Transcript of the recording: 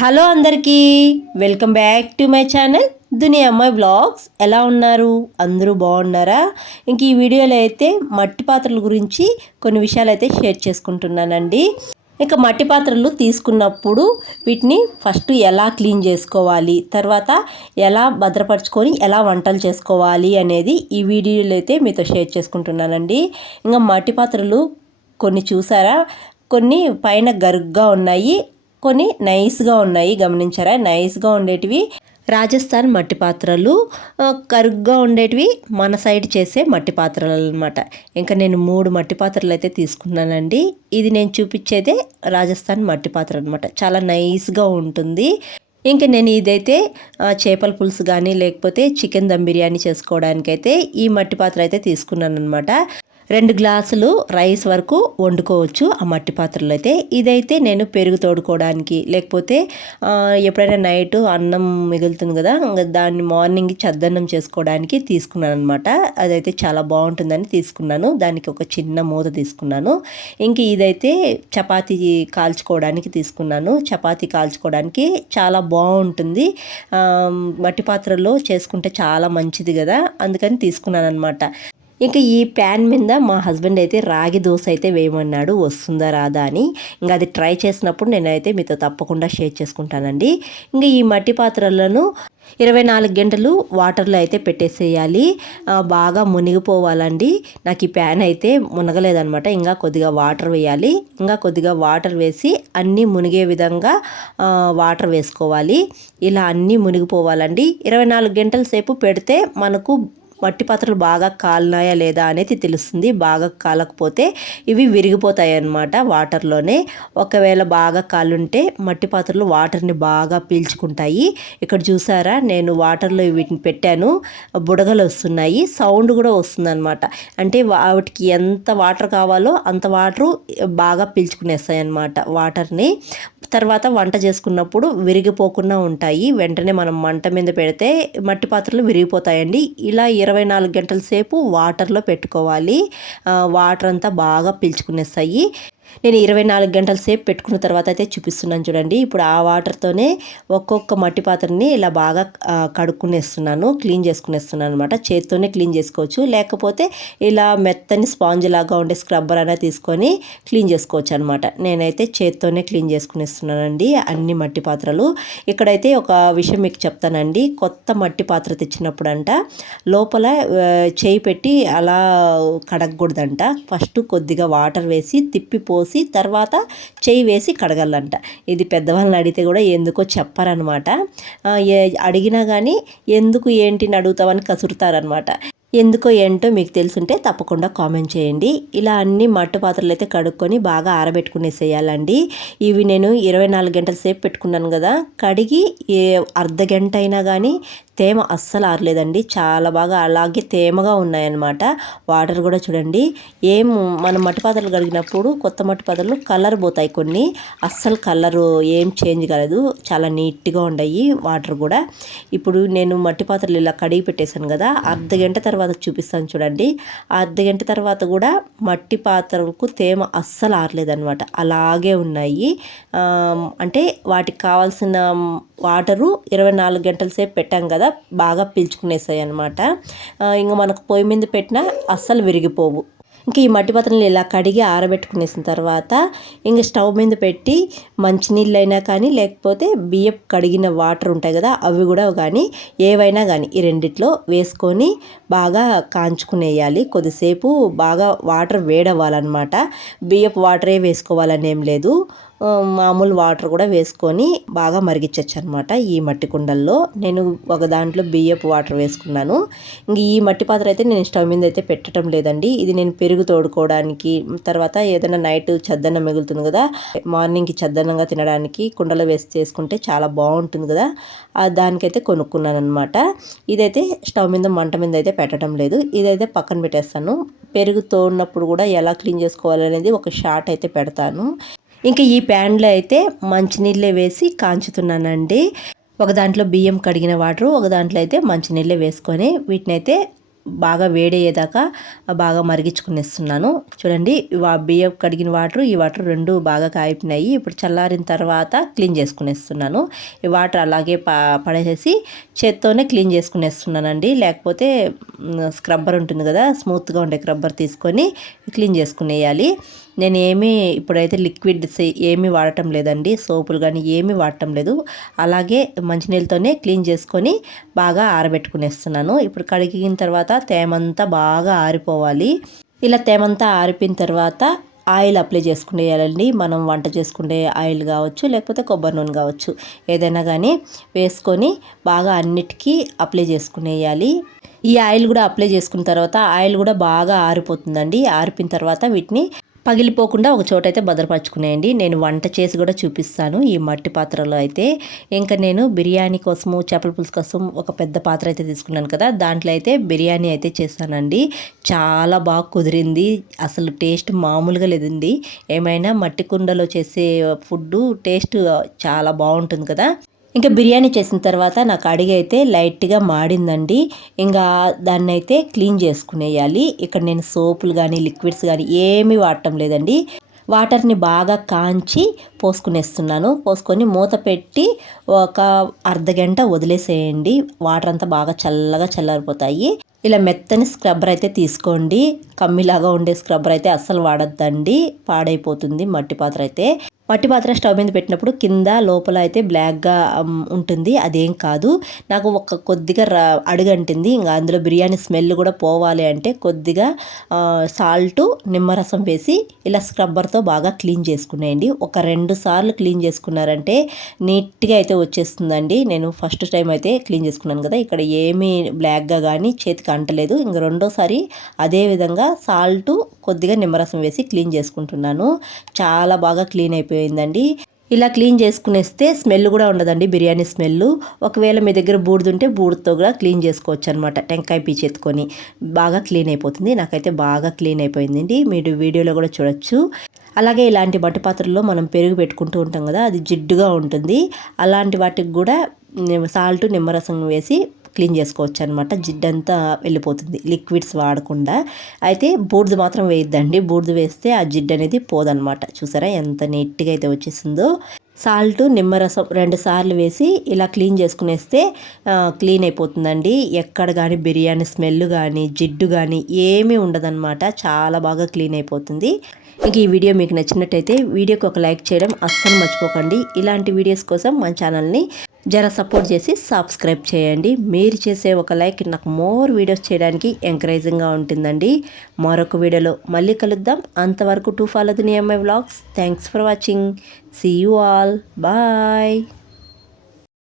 Hello అందరికీ welcome back to my channel Duniya Ammayi vlogs. ఎలా ఉన్నారు? అందరూ బాగున్నారా? ఇంక ఈ వీడియోలో అయితే మట్టి పాత్రల గురించి కొన్ని విషయాలు అయితే షేర్ చేసుకుంటున్నానండి. ఇక మట్టి పాత్రలు తీసుకున్నప్పుడు వీటిని ఫస్ట్ ఎలా క్లీన్ చేసుకోవాలి, తర్వాత ఎలా భద్రపరచుకొని ఎలా వంటలు చేసుకోవాలి అనేది ఈ వీడియోలో అయితే మీతో షేర్ చేసుకుంటున్నానండి. ఇంకా మట్టి పాత్రలు కొన్ని చూసారా, కొన్ని పైన గరుగ్గా ఉన్నాయి, కొన్ని నైస్గా ఉన్నాయి. గమనించారా? నైస్గా ఉండేటివి రాజస్థాన్ మట్టి పాత్రలు, కరుగ్గా ఉండేటివి మన సైడ్ చేసే మట్టి పాత్రలు అనమాట. ఇంకా నేను 3 మట్టి పాత్రలు అయితే తీసుకున్నానండి. ఇది నేను చూపించేదే రాజస్థాన్ మట్టి పాత్ర అనమాట. చాలా నైస్గా ఉంటుంది. ఇంకా నేను ఇదైతే చేపల పులుసు కానీ లేకపోతే చికెన్ దమ్ బిర్యానీ చేసుకోవడానికైతే ఈ మట్టి పాత్ర అయితే తీసుకున్నాను అనమాట. 2 గ్లాసులు రైస్ వరకు వండుకోవచ్చు ఆ మట్టి పాత్రలో అయితే. ఇదైతే నేను పెరుగు తోడుకోవడానికి, లేకపోతే ఎప్పుడైనా నైట్ అన్నం మిగులుతుంది కదా, దాన్ని మార్నింగ్ చద్దన్నం చేసుకోవడానికి తీసుకున్నాను అనమాట. అదైతే చాలా బాగుంటుందని తీసుకున్నాను. దానికి ఒక చిన్న మూత తీసుకున్నాను. ఇంక ఇదైతే చపాతీ కాల్చుకోవడానికి తీసుకున్నాను. చపాతీ కాల్చుకోవడానికి చాలా బాగుంటుంది. మట్టి పాత్రలో చేసుకుంటే చాలా మంచిది కదా, అందుకని తీసుకున్నాను అనమాట. ఇంకా ఈ ప్యాన్ మీద మా హస్బెండ్ అయితే రాగి దోశ అయితే వేయమన్నాడు, వస్తుందా రాదా అని. ఇంకా అది ట్రై చేసినప్పుడు నేనైతే మీతో తప్పకుండా షేర్ చేసుకుంటానండి. ఇంకా ఈ మట్టి పాత్రలను 24 గంటలు వాటర్లో అయితే పెట్టేసేయాలి, బాగా మునిగిపోవాలండి. నాకు ఈ ప్యాన్ అయితే మునగలేదనమాట. ఇంకా కొద్దిగా వాటర్ వేయాలి. ఇంకా కొద్దిగా వాటర్ వేసి అన్నీ మునిగే విధంగా వాటర్ వేసుకోవాలి. ఇలా అన్నీ మునిగిపోవాలండి. 24 గంటల సేపు పెడితే మనకు మట్టి పాత్రలు బాగా కాలినాయా లేదా అనేది తెలుస్తుంది. బాగా కాలకపోతే ఇవి విరిగిపోతాయి అన్నమాట వాటర్లోనే. ఒకవేళ బాగా కాలుంటే మట్టి పాత్రలు వాటర్ని బాగా పీల్చుకుంటాయి. ఇక్కడ చూసారా, నేను వాటర్లో వీటిని పెట్టాను, బుడగలు వస్తున్నాయి, సౌండ్ కూడా వస్తుందన్నమాట. అంటే వాటికి ఎంత వాటర్ కావాలో అంత వాటరు బాగా పీల్చుకునేస్తాయి అన్నమాట వాటర్ని. తర్వాత వంట చేసుకున్నప్పుడు విరిగిపోకుండా ఉంటాయి. వెంటనే మనం మంట మీద పెడితే మట్టి పాత్రలు విరిగిపోతాయండి. ఇలా 24 గంటల సేపు వాటర్లో పెట్టుకోవాలి. వాటర్ అంతా బాగా పీల్చుకునేస్తాయి. నేను 24 గంటల సేపు పెట్టుకున్న తర్వాత అయితే చూపిస్తున్నాను చూడండి. ఇప్పుడు ఆ వాటర్తోనే ఒక్కొక్క మట్టి పాత్రని ఇలా బాగా కడుక్కునేస్తున్నాను, క్లీన్ చేసుకునేస్తున్నాను అనమాట. చేత్తోనే క్లీన్ చేసుకోవచ్చు, లేకపోతే ఇలా మెత్తని స్పాంజ్ లాగా ఉండే స్క్రబ్బర్ అయినా తీసుకొని క్లీన్ చేసుకోవచ్చు అనమాట. నేనైతే చేత్తోనే క్లీన్ చేసుకునేస్తున్నానండి అన్ని మట్టి పాత్రలు. ఇక్కడైతే ఒక విషయం మీకు చెప్తానండి. కొత్త మట్టి పాత్ర తెచ్చినప్పుడంట లోపల చేయి పెట్టి అలా కడగకూడదంట. ఫస్ట్ కొద్దిగా వాటర్ వేసి తిప్పిపోసి తర్వాత చేయి వేసి కడగాలంట. ఇది పెద్దవాళ్ళని అడిగితే కూడా ఎందుకో చెప్పారనమాట. అడిగినా కానీ ఎందుకు ఏంటిని అడుగుతామని కసురుతారనమాట. ఎందుకో ఏంటో మీకు తెలుసుంటే తప్పకుండా కామెంట్ చేయండి. ఇలా అన్ని మట్టి పాత్రలు అయితే కడుక్కొని బాగా ఆరబెట్టుకునేసేయాలండి. ఇవి నేను 24 గంటల సేపు పెట్టుకున్నాను కదా, కడిగి అర్ధ గంట అయినా కానీ తేమ అస్సలు ఆరలేదండి. చాలా బాగా అలాగే తేమగా ఉన్నాయన్నమాట. వాటర్ కూడా చూడండి, మనం మట్టి పాత్రలు కడిగినప్పుడు కొత్త మట్టి పాత్రలు కలర్ పోతాయి, కొన్ని అస్సలు కలరు ఏం చేంజ్ కాలేదు, చాలా నీట్గా ఉన్నాయి వాటర్ కూడా. ఇప్పుడు నేను మట్టి పాత్రలు ఇలా కడిగి పెట్టేశాను కదా, అర్ధ గంట తర్వాత చూపిస్తాను చూడండి. అర్ధ గంట తర్వాత కూడా మట్టి పాత్రలకు తేమ అస్సలు ఆరలేదన్నమాట, అలాగే ఉన్నాయి. అంటే వాటికి కావాల్సిన వాటరు 24 గంటల సేపు పెట్టాం కదా, బాగా పీల్చుకునేసాయి అనమాట. ఇంకా మనకు పొయ్యి మీద పెట్టినా అస్సలు విరిగిపోవు. ఇంకా ఈ మట్టి పాత్రలు ఇలా కడిగి ఆరబెట్టుకునేసిన తర్వాత ఇంక స్టవ్ మీద పెట్టి మంచినీళ్ళు అయినా కానీ లేకపోతే బియ్యం కడిగిన వాటర్ ఉంటాయి కదా, అవి కూడా కానీ ఏవైనా కానీ ఈ రెండిట్లో వేసుకొని బాగా కాంచుకునేయాలి. కొద్దిసేపు బాగా వాటర్ వేడవ్వాలన్నమాట. బియ్యపు వాటరే వేసుకోవాలని ఏం లేదు, మామూలు వాటర్ కూడా వేసుకొని బాగా మరిగించవచ్చు అనమాట. ఈ మట్టి కుండల్లో నేను ఒక దాంట్లో బియ్యపు వాటర్ వేసుకున్నాను. ఇంక ఈ మట్టి పాత్ర అయితే నేను స్టవ్ మీద అయితే పెట్టడం లేదండి. ఇది నేను పెరుగు తోడుకోవడానికి, తర్వాత ఏదైనా నైట్ చద్దన్నం మిగులుతుంది కదా, మార్నింగ్కి చద్దన్నంగా తినడానికి కుండలో వేసి చేసుకుంటే చాలా బాగుంటుంది కదా, దానికైతే కొనుక్కున్నాను అనమాట. ఇదైతే స్టవ్ మీద మంట మీద అయితే పెట్టడం లేదు, ఇదైతే పక్కన పెట్టేస్తాను. పెరుగు తోడినప్పుడు కూడా ఎలా క్లీన్ చేసుకోవాలనేది ఒక షార్ట్ అయితే పెడతాను. ఇంకా ఈ ప్యాన్లో అయితే మంచినీళ్ళే వేసి కాంచుతున్నానండి. ఒక దాంట్లో బియ్యం కడిగిన వాటరు, ఒక దాంట్లో అయితే మంచినీళ్ళే వేసుకొని వీటిని అయితే బాగా వేడయ్యేదాకా బాగా మరిగించుకునేస్తున్నాను. చూడండి బియ్యం కడిగిన వాటర్, ఈ వాటర్ రెండు బాగా కాగిపోయినాయి. ఇప్పుడు చల్లారిన తర్వాత క్లీన్ చేసుకునేస్తున్నాను. ఈ వాటర్ అలాగే పడేసేసి చేత్తోనే క్లీన్ చేసుకునేస్తున్నానండి. లేకపోతే స్క్రబ్బర్ ఉంటుంది కదా, స్మూత్గా ఉండే స్క్రబ్బర్ తీసుకొని క్లీన్ చేసుకునేయాలి. నేను ఇప్పుడైతే లిక్విడ్స్ ఏమీ వాడటం లేదండి, సోపులు కానీ ఏమీ వాడటం లేదు. అలాగే మంచినీళ్ళతోనే క్లీన్ చేసుకొని బాగా ఆరబెట్టుకునేస్తున్నాను. ఇప్పుడు కడిగిన తర్వాత తేమంతా బాగా ఆరిపోవాలి. ఇలా తేమంతా ఆరిపోయిన తర్వాత ఆయిల్ అప్లై చేసుకునేయాలండి. మనం వంట చేసుకునే ఆయిల్ కావచ్చు, లేకపోతే కొబ్బరి నూనె కావచ్చు, ఏదైనా కానీ వేసుకొని బాగా అన్నిటికీ అప్లై చేసుకునేయాలి. ఈ ఆయిల్ కూడా అప్లై చేసుకున్న తర్వాత ఆయిల్ కూడా బాగా ఆరిపోతుందండి. ఆరిపోయిన తర్వాత వీటిని పగిలిపోకుండా ఒక చోట అయితే భద్రపరచుకునేయండి. నేను వంట చేసి కూడా చూపిస్తాను ఈ మట్టి పాత్రలో అయితే. ఇంకా నేను బిర్యానీ కోసము, చేపల పులుసు కోసం ఒక పెద్ద పాత్ర అయితే తీసుకున్నాను కదా, దాంట్లో అయితే బిర్యానీ అయితే చేశానండి. చాలా బాగా కుదిరింది. అసలు టేస్ట్ మామూలుగా లేదండి. ఏమైనా మట్టి కుండలో చేసే ఫుడ్ టేస్ట్ చాలా బాగుంటుంది కదా. ఇంకా బిర్యానీ చేసిన తర్వాత నాకు అడిగి అయితే లైట్గా మాడిందండి. ఇంకా దాన్ని అయితే క్లీన్ చేసుకునేయాలి. ఇక్కడ నేను సోపులు కానీ లిక్విడ్స్ కానీ ఏమీ వాడటం లేదండి. వాటర్ని బాగా కాంచి పోసుకునేస్తున్నాను. పోసుకొని మూత పెట్టి ఒక అర్ధగంట వదిలేసేయండి. వాటర్ అంతా బాగా చల్లగా చల్లారిపోతాయి. ఇలా మెత్తని స్క్రబ్బర్ అయితే తీసుకోండి. కమ్మిలాగా ఉండే స్క్రబ్బర్ అయితే అస్సలు వాడద్దండి, పాడైపోతుంది మట్టి పాత్ర అయితే. మట్టి పాత్ర స్టవ్ మీద పెట్టినప్పుడు కింద లోపల అయితే బ్లాక్గా ఉంటుంది, అదేం కాదు. నాకు కొద్దిగా అడుగంటింది. ఇంకా అందులో బిర్యానీ స్మెల్ కూడా పోవాలి అంటే కొద్దిగా సాల్ట్, నిమ్మరసం వేసి ఇలా స్క్రబ్బర్తో బాగా క్లీన్ చేసుకునేయండి. ఒక 2 సార్లు క్లీన్ చేసుకున్నారంటే నీట్గా అయితే వచ్చేస్తుందండి. నేను ఫస్ట్ టైం అయితే క్లీన్ చేసుకున్నాను కదా, ఇక్కడ ఏమీ బ్లాక్గా కానీ చేతికి అంటలేదు. ఇంకా రెండోసారి అదే విధంగా సాల్ట్, కొద్దిగా నిమ్మరసం వేసి క్లీన్ చేసుకుంటున్నాను. చాలా బాగా క్లీన్ అయిపోయిందండి. ఇలా క్లీన్ చేసుకునేస్తే స్మెల్ కూడా ఉండదండి, బిర్యానీ స్మెల్. ఒకవేళ మీ దగ్గర బూడిదుంటే బూడితో కూడా క్లీన్ చేసుకోవచ్చు అనమాట. టెంకాయ పీచెత్తుకొని బాగా క్లీన్ అయిపోతుంది. నాకైతే బాగా క్లీన్ అయిపోయిందండి. మీరు వీడియోలో కూడా చూడొచ్చు. అలాగే ఇలాంటి మట్టి పాత్రల్లో మనం పెరుగు పెట్టుకుంటూ ఉంటాం కదా, అది జిడ్డుగా ఉంటుంది. అలాంటి వాటికి కూడా సాల్ట్, నిమ్మరసం వేసి క్లీన్ చేసుకోవచ్చు అనమాట. జిడ్డంతా వెళ్ళిపోతుంది లిక్విడ్స్ వాడకుండా. అయితే బూడిద మాత్రం వేయద్దండి, బూడిద వేస్తే ఆ జిడ్డు అనేది పోదనమాట. చూసారా ఎంత నీట్గా అయితే వచ్చేసిందో. సాల్ట్, నిమ్మరసం 2 సార్లు వేసి ఇలా క్లీన్ చేసుకునేస్తే క్లీన్ అయిపోతుందండి. ఎక్కడ కానీ బిర్యానీ స్మెల్ కానీ జిడ్డు కానీ ఏమీ ఉండదన్నమాట. చాలా బాగా క్లీన్ అయిపోతుంది. ఇంక ఈ వీడియో మీకు నచ్చినట్టయితే వీడియోకి ఒక లైక్ చేయడం అస్సలు మర్చిపోకండి. ఇలాంటి వీడియోస్ కోసం మన ఛానల్ని జర సపోర్ట్ చేసి సబ్స్క్రైబ్ చేయండి. మీరు చేసే ఒక లైక్ నాకు మోర్ వీడియోస్ చేయడానికి ఎంకరేజింగ్గా ఉంటుందండి. మరొక వీడియోలో మళ్ళీ కలుద్దాం. అంతవరకు to follow Duniya Ammayi vlogs. Thanks for watching. See you all. Bye.